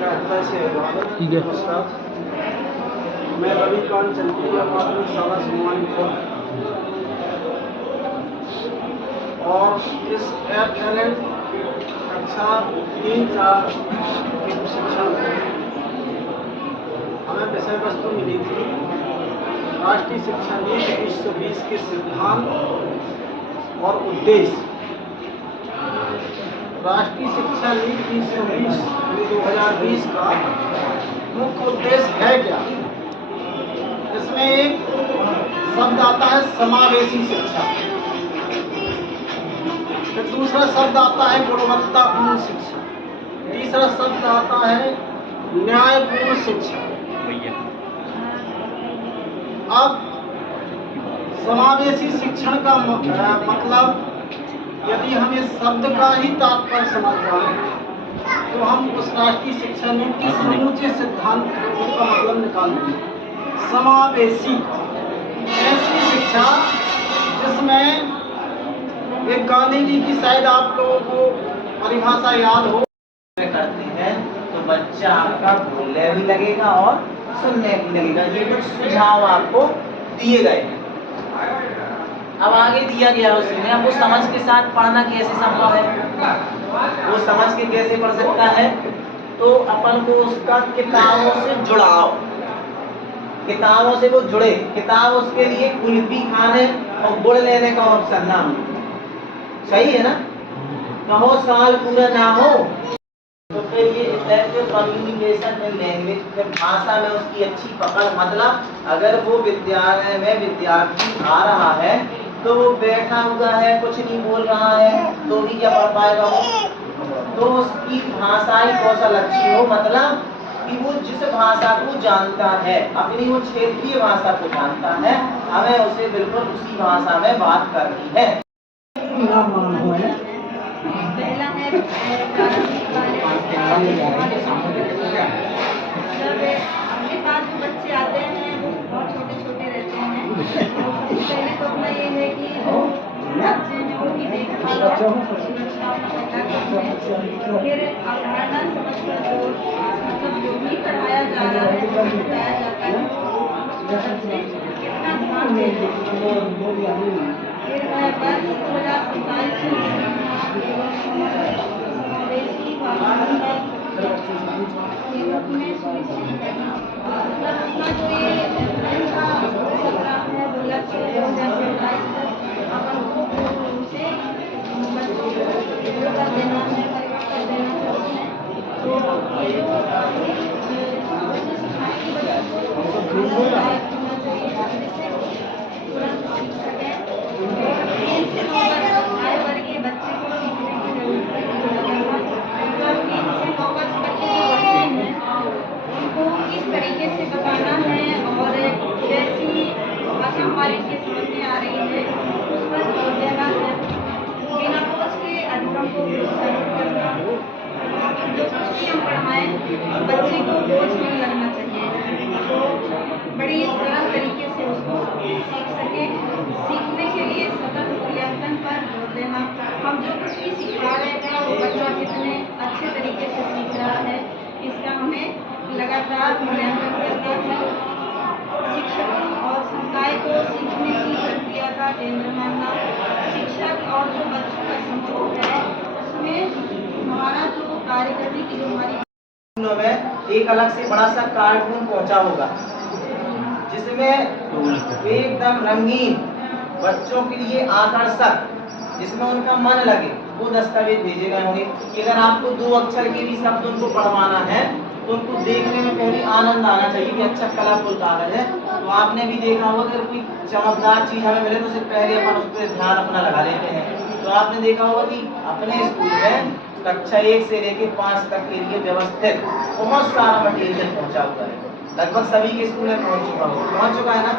मेरा हृदय से अभिवादन। ठीक है। नमस्कार, मैं रविकांत चंचलिया माध्यमिक शाला सम्मानित और इस FLN कक्षा 3-4 की शिक्षा में हमें विषय वस्तु मिली थी राष्ट्रीय शिक्षा नीति 2020 के सिद्धांत और उद्देश्य। राष्ट्रीय शिक्षा नीति 2020 का मुख्य उद्देश्य है क्या? इसमें एक शब्द आता है समावेशी शिक्षा, फिर दूसरा शब्द आता है गुणवत्तापूर्ण शिक्षा, तीसरा शब्द आता है न्यायपूर्ण शिक्षा। अब समावेशी शिक्षण का मतलब, यदि हम इस शब्द का ही तात्पर्य समझ जाएं तो हम उस राष्ट्रीय शिक्षा नीति के समूचे सिद्धांत का मतलब निकाल लेंगे। समावेशी ऐसी शिक्षा जिसमें एक गांधी जी की शायद आप लोगों को परिभाषा याद हो, करते हैं तो बच्चा आपका बोलने भी लगेगा और सुनने भी लगेगा। ये कुछ सुझाव आपको दिए गए हैं। अब आगे दिया गया उसमें, अब वो समझ के साथ पढ़ना कैसे संभव है, वो समझ के कैसे पढ़ सकता है, तो अपन को उसका किताबों से जुड़ाव, किताबों से वो जुड़े, किताब उसके लिए कुल्फी खाने और गुड़ लेने का ऑप्शन ना हो। सही है ना? कहो साल पूरा ना हो तो फिर ये इफेक्टिव कम्युनिकेशन इन लैंग्वेज, फिर भाषा में उसकी अच्छी पकड़। मतलब अगर वो विद्यालय में विद्यार्थी आ रहा है तो वो बैठा हुआ है, कुछ नहीं बोल रहा है, तो भी क्या पढ़ पाएगा वो? तो उसकी भाषाई कौशल अच्छी हो, मतलब कि वो जिस भाषा को जानता है, अपनी वो क्षेत्रीय भाषा को जानता है, हमें उसे बिल्कुल उसी भाषा में बात करनी है। पहला है प्रारंभिक अपने पास जो बच्चे आते हैं वो बहुत छोटे छोटे रहते हैं। पहले तो अपना ये है कि जो बच्चे हैं उनकी देखभाल और सुरक्षा फिर अवधारणा समझकर जो मतलब जो भी पढ़ाया जा रहा है, जो भी बताया जाता है, कितना ध्यान देना। फिर है बस 2027 समावेशी वातावरण के रूप में सुनिश्चित करना। मतलब अपना जो ये का प्रोग्राम है वो लक्ष्य 2027 तक अपन को पूर्ण रूप से बच्चों को कर देना है, कर देना चाहते हैं। तो ये जो सिखाएंगे बच्चों को लायक होना चाहिए, जिससे तुरंत सीख सकें। और 3 से 9 आयु वर्ग के बच्चे को सीखने की जरूरत है। मतलब 3 से 9 वर्ष तक के जो बच्चे हैं उनको किस तरीके से बताना है और जैसी भाषा हमारी के समझ में आ रही है उस पर जोर देना है। बिना बोझ के अधिगम को प्रोत्साहित करना। जो कुछ भी हम पढ़ाएं बच्चे को बोझ नहीं लगना चाहिए, तो बड़ी सरल तरीके से उसको सीख सके। सीखने के लिए सतत मूल्यांकन पर जोर देना। हम जो कुछ भी सिखा रहे हैं वो बच्चा कितने अच्छे तरीके से सीख रहा है, इसका हमें लगातार मूल्यांकन करना है। शिक्षकों और समुदाय को सीखने की प्रक्रिया का केंद्र मानना। शिक्षक और जो बच्चों का समूह है उसमें हमारा जो कार्य करने की जो हमारी में एक अलग से बड़ा सा कार्टून पहुंचा होगा जिसमें एकदम रंगीन, बच्चों के लिए आकर्षक, जिसमें उनका मन लगे, वो दस्तावेज भेजे गए होंगे। अगर आपको 2 अक्षर के भी शब्द उनको पढ़वाना है तो उनको देखने में पहले आनंद आना चाहिए कि अच्छा कलरफुल कागज है। तो आपने भी देखा होगा अगर कोई चमकदार चीज हमें मिले तो उससे पहले अपन उस पर ध्यान अपना लगा लेते हैं। तो आपने देखा होगा कि अपने स्कूल में कक्षा 1 से लेकर 5 तक के लिए व्यवस्थित बहुत सारा मटेरियल पहुंचा हुआ है। लगभग सभी के स्कूल में पहुंच चुका है ना।